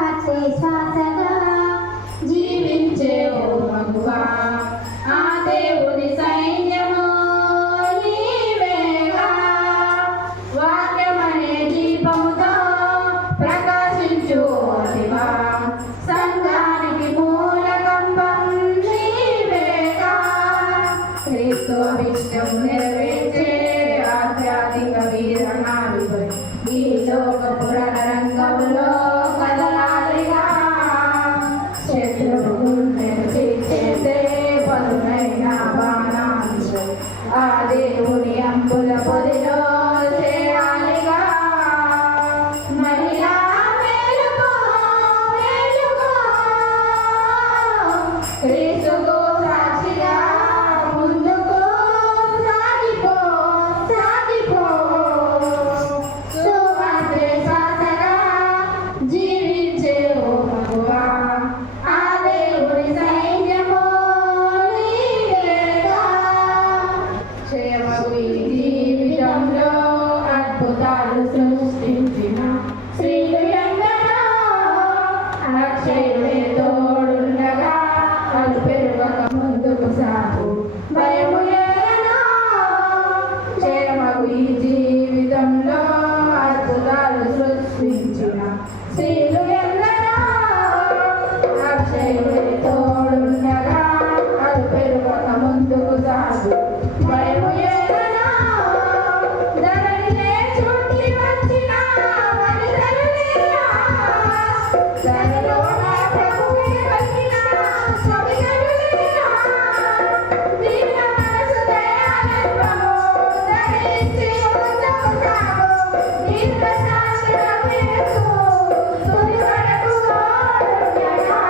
మార్చే శ్వాసగా జీవించే ఓ మగువా ఆ దేవుని సైన్యము నీవేగా వాక్యమనే దీపముతో ప్రకాశించు దివా సంఘానికి మూలకంబం నీవేగా క్రీస్తు విషయం నెరవేర్చే ఆధ్యాత్మిక వీరణాలు ఈ లోక పురాణ రంగంలో కదలాలిగా శత్రువు గుండెను చేసే పదునైన బాణాలు ఆ దేవుని అంబుల పొదిలో చేయాలిగా మహిళా మేలుకో మేలుకో క్రీస్తుకు సాక్షిగా ముందుకు సాగిపో సాగిపో సువార్తే శ్వాసగా జీవించే ఓ మగువా ఆ దేవుని సైన్యము నీవేగా చేయమగు ఈ జీవితంలో అద్భుతాలు సృష్టించిన స్త్రీలు ఎందరో అక్షయుడే తోడుండగా అలు పెరుగక ముందుకు సాగు భయము లేరనో చేయమగు ఈ జీవితంలో అద్భుతాలు సృష్టించిన స్త్రీలు ఎందరో అక్షయుడే తోడుండగా అలు పెరుగక ముందుకు సాగు భయము లేరనో ధరణినే చుట్టి వచ్చిన వనితలులేరా ధరలోన ప్రభువే పలికిన కవితలులేరా దీన మనసు దయాళత్వము ధరించి ముందుకు సాగు దీర్ఘశాంతుల యేసు తుది వరకు తోడుండగా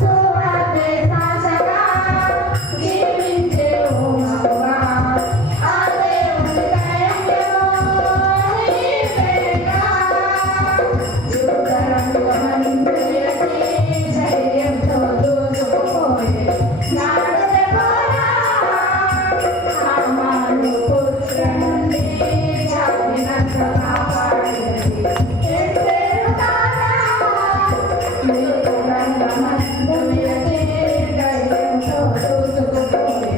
సువార్తే శ్వాసగా జీవించే ఓ మగువా ఆ దేవుని సైన్యము నీవేగా యుద్ధరంగమందు నిలిచి ధైర్యంతో దూసుకుపోయే నాడు దెబోరా హామాను పుత్ర నుండి జాతినంత కాపాడినది ఎస్తేరు కాదా యుద్ధరంగమందు నిలిచి ధైర్యంతో దూసుకుపోయే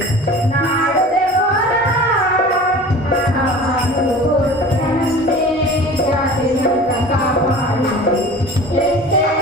నాడు దెబోరా హామాను పుత్ర నుండి జాతినంత కాపాడినది ఎస్తేరు